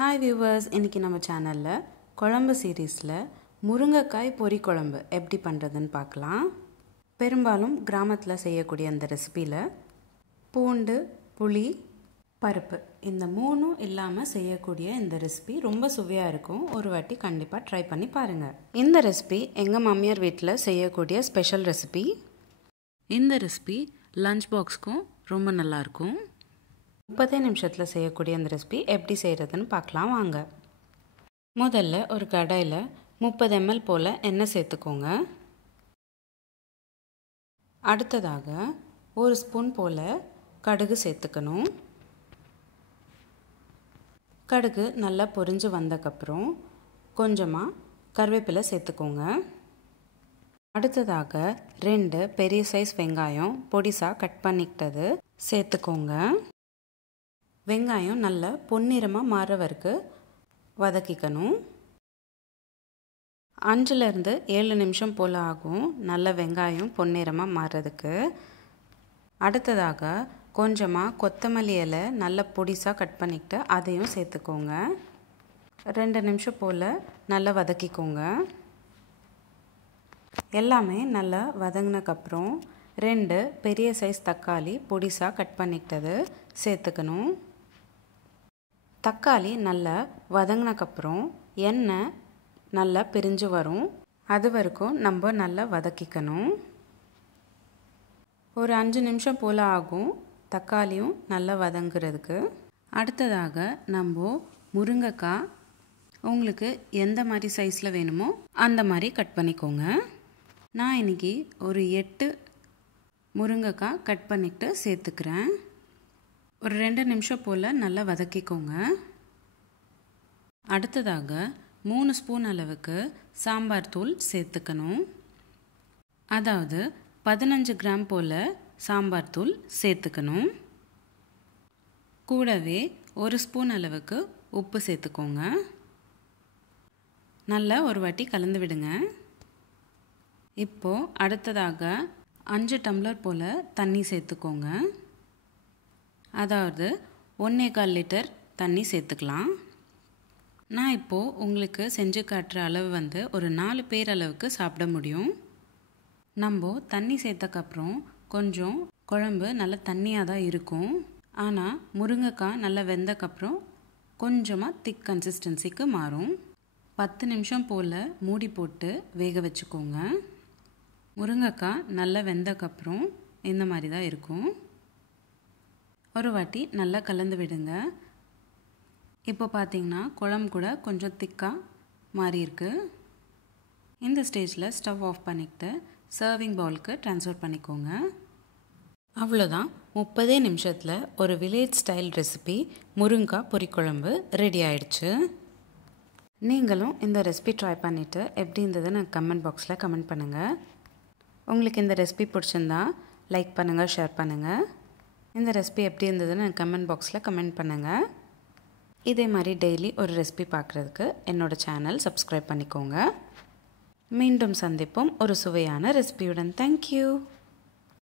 Hi viewers, இன்னைக்கு நம்ம சேனல்ல குழம்பு சீரிஸ்ல முருங்கைக்காய் பொரி குழம்பு எப்படி பண்றதுன்னு பார்க்கலாம். பெரும்பாலும் கிராமத்துல செய்யக்கூடிய அந்த ரெசிபில பூண்டு, புளி, பருப்பு இந்த மூணும் இல்லாம செய்யக்கூடிய இந்த ரெசிபி ரொம்ப சுவையா இருக்கும். ஒரு வாட்டி கண்டிப்பா ட்ரை பண்ணி பாருங்க. இந்த ரெசிபி எங்க மாமியார் வீட்ல செய்யக்கூடிய ஸ்பெஷல் ரெசிபி. இந்த ரெசிபி லஞ்ச் பாக்ஸ்க்கும் ரொம்ப நல்லா இருக்கும். 30 நிமிஷத்தில் செய்யக்கூடிய அந்த ரெசிபி எப்படி செய்கிறதுன்னு பார்க்கலாம் வாங்க. முதல்ல ஒரு கடாயில் 30 ml போல் எண்ணெய் சேர்த்துக்கோங்க. அடுத்ததாக 1 ஸ்பூன் போல் கடுகு சேர்த்துக்கணும். கடுகு நல்லா பொரிஞ்சு வந்தக்கப்புறம் கொஞ்சமாக கருவேப்பிலை சேர்த்துக்கோங்க. அடுத்ததாக 2 பெரிய சைஸ் வெங்காயம் பொடிசாக கட் பண்ணிக்கிட்டது சேர்த்துக்கோங்க. வெங்காயம் நல்லா பொன்னிறமாக மாற வரைக்கும் வதக்கிக்கணும். 5லேருந்து 7 நிமிஷம் போல் ஆகும் நல்ல வெங்காயம் பொன்னிறமாக மாறுறதுக்கு. அடுத்ததாக கொஞ்சமாக கொத்தமல்லி இலை நல்ல பொடிசாக கட் பண்ணிக்கிட்டு அதையும் சேர்த்துக்கோங்க. 2 நிமிஷம் போல் நல்லா வதக்கிக்கோங்க. எல்லாமே நல்லா வதங்கினக்கப்புறம் 2 பெரிய சைஸ் தக்காளி பொடிசாக கட் பண்ணிக்கிட்டது சேர்த்துக்கணும். தக்காளி நல்லா வதங்கினக்கப்புறம் எண்ணெய் நல்லா பிரிஞ்சு வரும். அது வரைக்கும் நம்ம நல்லா வதக்கிக்கணும். ஒரு 5 நிமிஷம் போல் ஆகும் தக்காளியும் நல்லா வதங்குறதுக்கு. அடுத்ததாக நம்ம முருங்கைக்காய் உங்களுக்கு எந்த மாதிரி சைஸில் வேணுமோ அந்த மாதிரி கட் பண்ணிக்கோங்க. நான் இன்றைக்கி ஒரு 8 முருங்கைக்காய் கட் பண்ணிக்கிட்டு சேர்த்துக்கிறேன். ஒரு 2 நிமிஷம் போல் நல்லா வதக்கிக்கோங்க. அடுத்ததாக 3 ஸ்பூன் அளவுக்கு சாம்பார் தூள் சேர்த்துக்கணும். அதாவது 15 கிராம் போல் சாம்பார் தூள் சேர்த்துக்கணும். கூடவே 1 ஸ்பூன் அளவுக்கு உப்பு சேர்த்துக்கோங்க. நல்லா ஒரு வாட்டி கலந்து விடுங்க. இப்போது அடுத்ததாக 5 டம்ளர் போல் தண்ணி சேர்த்துக்கோங்க. அதாவது 1.25 லிட்டர் தண்ணி சேர்த்துக்கலாம். நான் இப்போது உங்களுக்கு செஞ்சு காட்டுற அளவு ஒரு 4 பேர் அளவுக்கு சாப்பிட முடியும். நம்ம தண்ணி சேர்த்தக்கப்புறம் கொஞ்சம் குழம்பு நல்லா தண்ணியாக தான் இருக்கும். ஆனால் முருங்கைக்காய் நல்லா வெந்தக்கப்புறம் கொஞ்சமாக திக் கன்சிஸ்டன்சிக்கு மாறும். 10 நிமிஷம் போல் மூடி போட்டு வேக வச்சுக்கோங்க. முருங்கைக்காய் நல்லா வெந்தக்கப்புறம் இந்த மாதிரி தான் இருக்கும். ஒரு வாட்டி நல்லா கலந்து விடுங்க. இப்போ பார்த்தீங்கன்னா குழம்பு கூட கொஞ்சம் திக்காக மாறி இருக்கு. இந்த ஸ்டேஜில் ஸ்டவ் ஆஃப் பண்ணிக்கிட்டு சர்விங் பவுலுக்கு ட்ரான்ஸ்ஃபர் பண்ணிக்கோங்க. அவ்வளோதான், 30 நிமிஷத்தில் ஒரு வில்லேஜ் ஸ்டைல் ரெசிபி முருங்கைக்காய் பொரிக்குழம்பு ரெடி ஆயிடுச்சு. நீங்களும் இந்த ரெசிபி ட்ரை பண்ணிவிட்டு எப்படி இருந்ததுன்னு கமெண்ட் பாக்ஸில் கமெண்ட் பண்ணுங்கள். உங்களுக்கு இந்த ரெசிபி பிடிச்சிருந்தா லைக் பண்ணுங்கள், ஷேர் பண்ணுங்கள். இந்த ரெசிபி எப்படி இருந்ததுன்னு கமெண்ட் பாக்ஸில் கமெண்ட் பண்ணுங்கள். இதே மாதிரி டெய்லி ஒரு ரெசிபி பார்க்குறதுக்கு என்னோடய சேனல் சப்ஸ்கிரைப் பண்ணிக்கோங்க. மீண்டும் சந்திப்போம் ஒரு சுவையான ரெசிபியுடன். தேங்க்யூ.